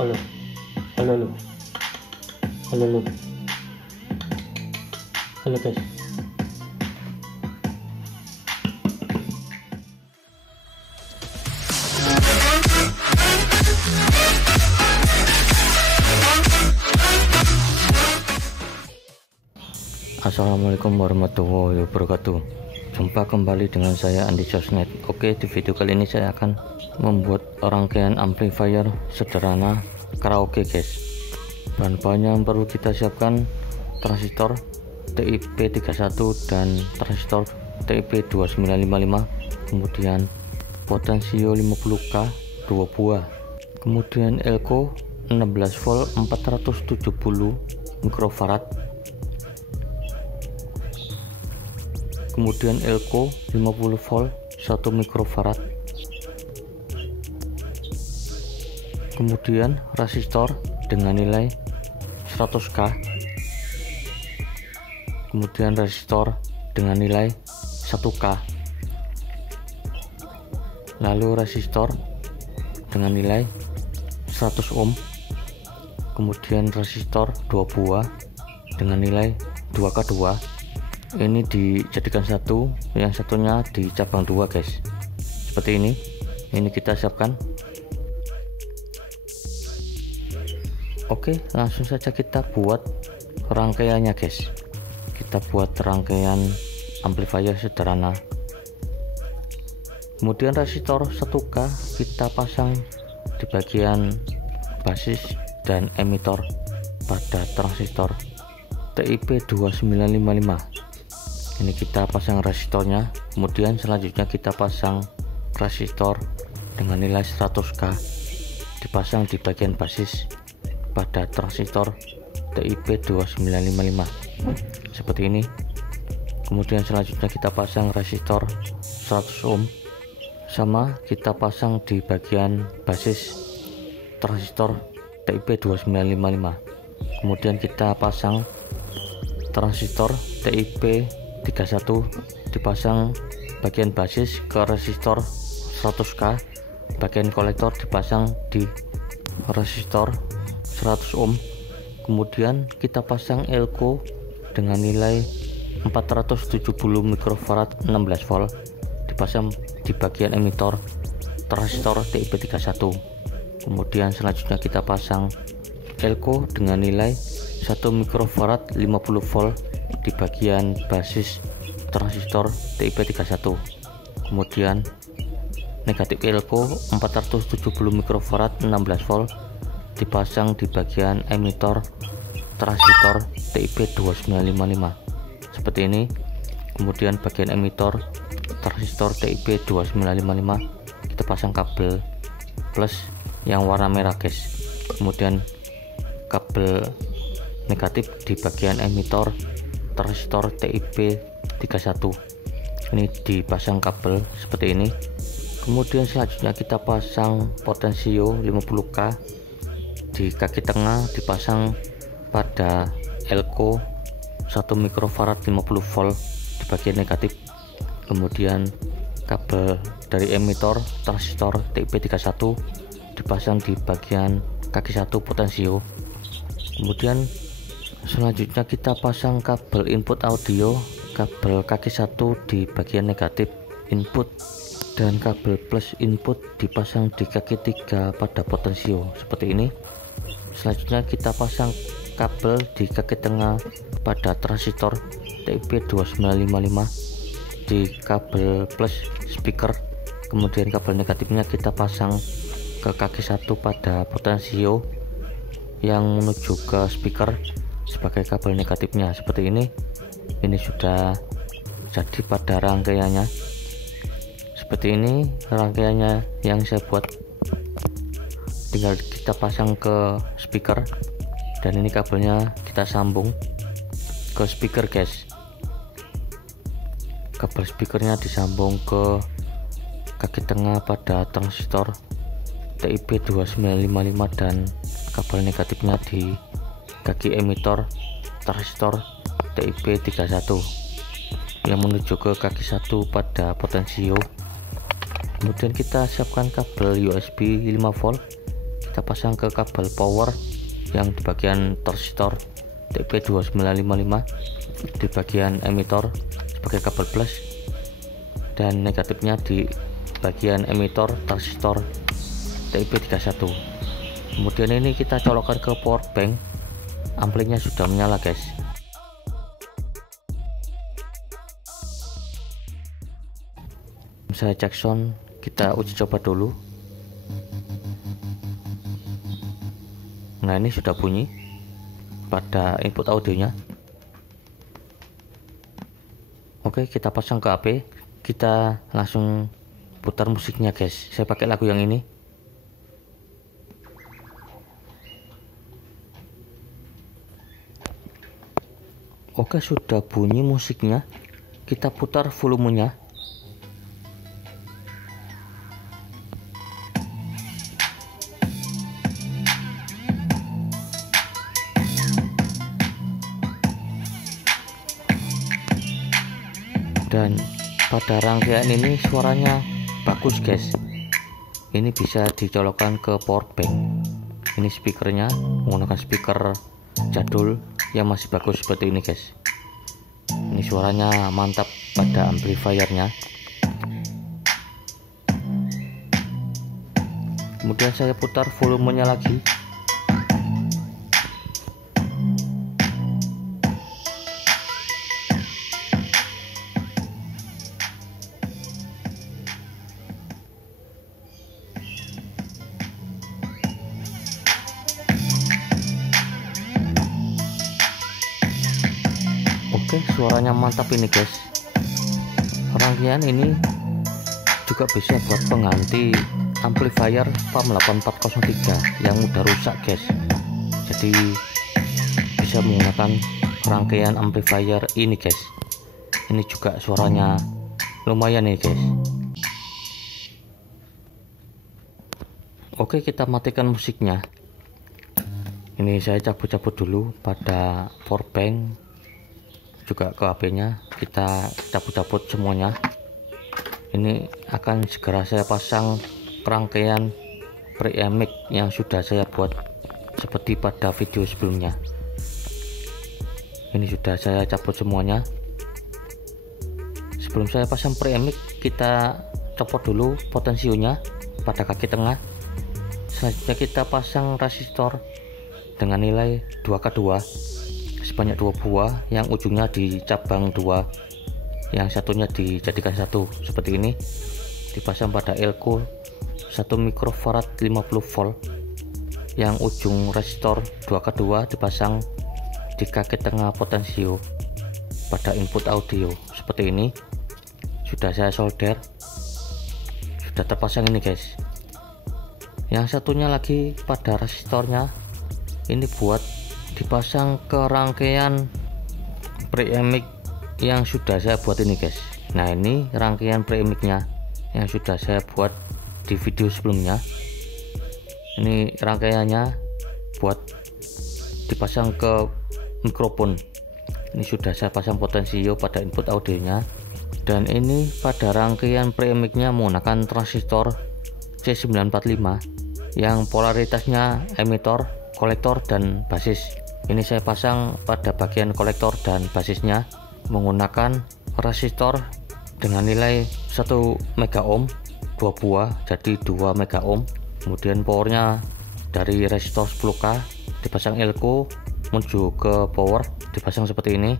Halo, halo, halo, halo, halo, halo guys. Assalamualaikum warahmatullahi wabarakatuh. Jumpa kembali dengan saya Andi Sosnet. Oke, di video kali ini saya akan membuat rangkaian amplifier sederhana karaoke guys. Bahan-bahannya yang perlu kita siapkan: transistor TIP31 dan transistor TIP2955, kemudian potensio 50K 2 buah, kemudian elko 16 volt 470 mikrofarad, kemudian elko 50 volt 1 mikrofarad, kemudian resistor dengan nilai 100K, kemudian resistor dengan nilai 1K, lalu resistor dengan nilai 100 ohm, kemudian resistor 2 buah dengan nilai 2K2. Ini dijadikan satu, yang satunya di cabang 2 guys, seperti ini kita siapkan. Oke, langsung saja kita buat rangkaiannya guys. Kita buat rangkaian amplifier sederhana. Kemudian resistor 1K kita pasang di bagian basis dan emitor pada transistor TIP2955. Ini kita pasang resistornya, kemudian selanjutnya kita pasang resistor dengan nilai 100K dipasang di bagian basis pada transistor TIP2955 seperti ini. Kemudian selanjutnya kita pasang resistor 100 ohm, sama kita pasang di bagian basis transistor TIP2955. Kemudian kita pasang transistor TIP31 dipasang bagian basis ke resistor 100K, bagian kolektor dipasang di resistor 100 ohm. Kemudian kita pasang elko dengan nilai 470 mikrofarad 16 volt dipasang di bagian emitor transistor TIP31. Kemudian selanjutnya kita pasang elko dengan nilai 1 mikrofarad 50 volt di bagian basis transistor TIP31. Kemudian negatif elko 470 mikrofarad 16 volt dipasang di bagian emitor transistor TIP2955 seperti ini. Kemudian bagian emitor transistor TIP2955 kita pasang kabel plus yang warna merah guys. Kemudian kabel negatif di bagian emitor transistor TIP31 ini dipasang kabel seperti ini. Kemudian selanjutnya kita pasang potensio 50K di kaki tengah, dipasang pada elko 1 mikrofarad 50 volt di bagian negatif. Kemudian kabel dari emitor transistor TIP31 dipasang di bagian kaki 1 potensio. Kemudian selanjutnya kita pasang kabel input audio, kabel kaki 1 di bagian negatif input, dan kabel plus input dipasang di kaki 3 pada potensio seperti ini. Selanjutnya kita pasang kabel di kaki tengah pada transistor TIP2955 di kabel plus speaker. Kemudian kabel negatifnya kita pasang ke kaki 1 pada potensio yang menuju ke speaker sebagai kabel negatifnya seperti ini. Ini sudah jadi pada rangkaiannya seperti ini. Rangkaiannya yang saya buat, tinggal kita pasang ke speaker, dan ini kabelnya kita sambung ke speaker guys. Kabel speakernya disambung ke kaki tengah pada transistor TIP2955 dan kabel negatifnya di kaki emitor transistor TIP31 yang menuju ke kaki 1 pada potensio. Kemudian kita siapkan kabel USB 5 volt, kita pasang ke kabel power yang di bagian transistor TP2955, di bagian emitor sebagai kabel plus, dan negatifnya di bagian emitor transistor TIP31. Kemudian ini kita colokkan ke power bank. Amplinya sudah menyala guys. Saya cek sound, kita uji coba dulu. Nah, ini sudah bunyi pada input audionya. Oke, kita pasang ke HP, kita langsung putar musiknya guys. Saya pakai lagu yang ini. Oke, sudah bunyi musiknya. Kita putar volumenya. Dan pada rangkaian ini suaranya bagus guys. Ini bisa dicolokkan ke power bank. Ini speakernya menggunakan speaker jadul yang masih bagus seperti ini guys. Ini suaranya mantap pada amplifiernya. Kemudian saya putar volumenya lagi. Oke, suaranya mantap ini guys. Rangkaian ini juga bisa buat pengganti amplifier PAM 8403 yang udah rusak guys. Jadi bisa menggunakan rangkaian amplifier ini guys. Ini juga suaranya lumayan nih guys. Oke, kita matikan musiknya. Ini saya cabut-cabut dulu pada power bank, juga ke HP-nya kita cabut-cabut semuanya. Ini akan segera saya pasang rangkaian preamp mic yang sudah saya buat seperti pada video sebelumnya. Ini sudah saya cabut semuanya. Sebelum saya pasang preamp mic, kita copot dulu potensionya pada kaki tengah. Selanjutnya kita pasang resistor dengan nilai 2K2 sebanyak 2 buah, yang ujungnya di cabang 2, yang satunya dijadikan satu seperti ini. Dipasang pada elko 1 mikrofarad 50 volt, yang ujung resistor 2K2 dipasang di kaki tengah potensio pada input audio seperti ini. Sudah saya solder, sudah terpasang ini guys. Yang satunya lagi pada resistornya ini buat dipasang ke rangkaian preamp mic yang sudah saya buat ini guys. Nah, ini rangkaian preamp mic-nya yang sudah saya buat di video sebelumnya. Ini rangkaiannya buat dipasang ke mikrofon. Ini sudah saya pasang potensio pada input audionya. Dan ini pada rangkaian preamp mic-nya menggunakan transistor C945 yang polaritasnya emitor, kolektor, dan basis. Ini saya pasang pada bagian kolektor dan basisnya menggunakan resistor dengan nilai 1 mega ohm, 2 buah jadi 2 mega ohm. Kemudian powernya dari resistor 10K dipasang elko menuju ke power, dipasang seperti ini.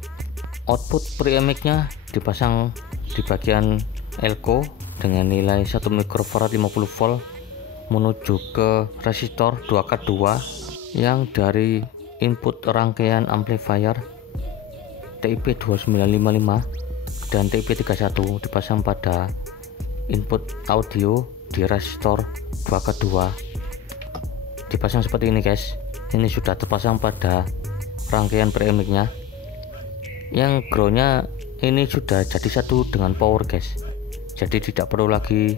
Output preamp mic-nya dipasang di bagian elko dengan nilai 1 mikrofarad 50 volt menuju ke resistor 2K2 yang dari input rangkaian amplifier TIP2955 dan TIP31 dipasang pada input audio di resistor 2K2. Dipasang seperti ini guys. Ini sudah terpasang pada rangkaian preamp mic-nya. Yang groundnya ini sudah jadi satu dengan power guys. Jadi tidak perlu lagi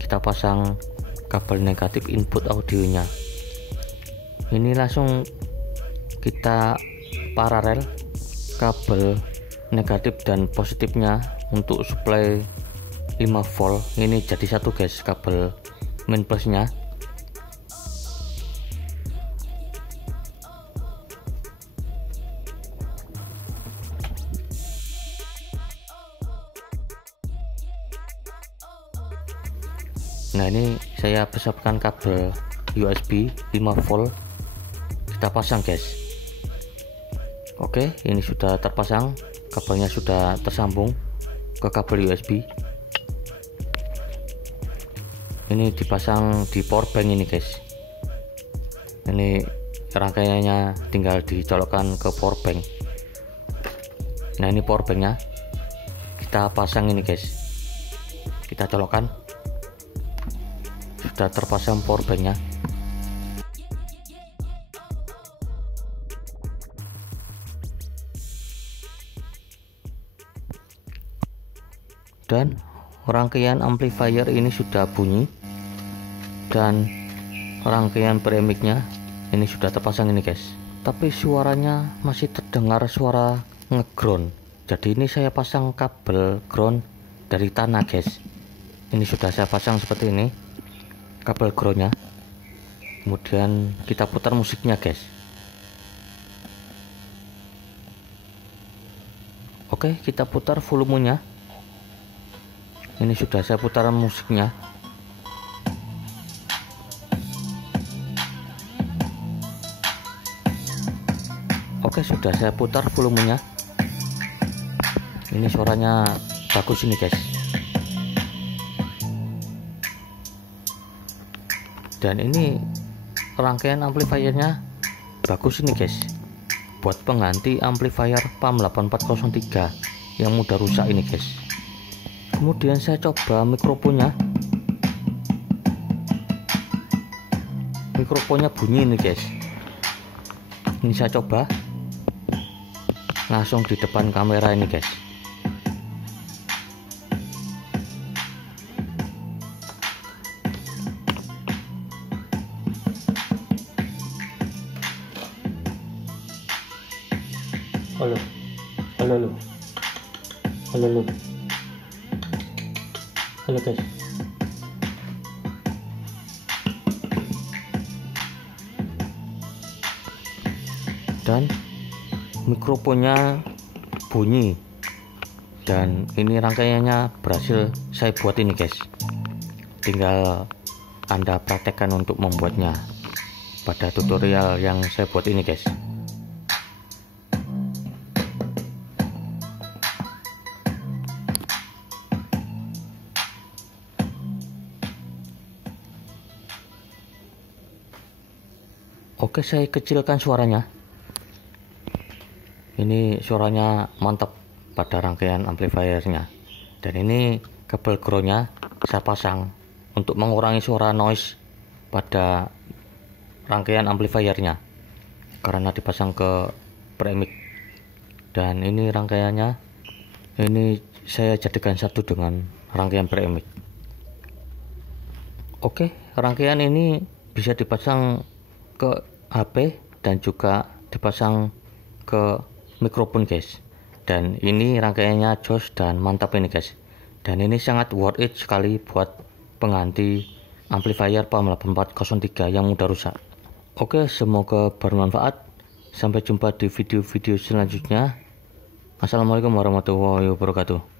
kita pasang kabel negatif input audionya. Ini langsung kita paralel kabel negatif dan positifnya untuk supply 5 volt. Ini jadi satu guys kabel main plusnya. Nah, ini saya persiapkan kabel USB 5 volt, kita pasang guys. Oke, ini sudah terpasang, kabelnya sudah tersambung ke kabel USB. Ini dipasang di power bank ini guys. Ini rangkaiannya tinggal dicolokkan ke power bank. Nah, ini power banknya kita pasang ini guys, kita colokkan. Sudah terpasang power banknya. Dan rangkaian amplifier ini sudah bunyi, dan rangkaian premixnya ini sudah terpasang ini guys. Tapi suaranya masih terdengar suara ngeground. Jadi ini saya pasang kabel ground dari tanah guys. Ini sudah saya pasang seperti ini kabel groundnya. Kemudian kita putar musiknya guys. Oke, kita putar volumenya. Ini sudah saya putar musiknya. Oke, sudah saya putar volumenya. Ini suaranya bagus ini guys. Dan ini rangkaian amplifiernya bagus ini guys, buat pengganti amplifier PAM 8403 yang mudah rusak ini guys. Kemudian saya coba mikrofonnya bunyi ini guys. Ini saya coba langsung di depan kamera ini guys. Halo guys. Dan mikrofonnya bunyi, dan ini rangkaiannya berhasil saya buat ini guys. Tinggal Anda praktekkan untuk membuatnya pada tutorial yang saya buat ini guys. Oke, saya kecilkan suaranya. Ini suaranya mantap pada rangkaian amplifiernya. Dan ini kabel groundnya saya pasang untuk mengurangi suara noise pada rangkaian amplifiernya, karena dipasang ke premix. Dan ini rangkaiannya, ini saya jadikan satu dengan rangkaian premix. Oke, rangkaian ini bisa dipasang ke HP dan juga dipasang ke mikrofon guys. Dan ini rangkaiannya jos dan mantap ini guys. Dan ini sangat worth it sekali buat pengganti amplifier PAM 8403 yang mudah rusak. Oke, semoga bermanfaat. Sampai jumpa di video-video selanjutnya. Assalamualaikum warahmatullahi wabarakatuh.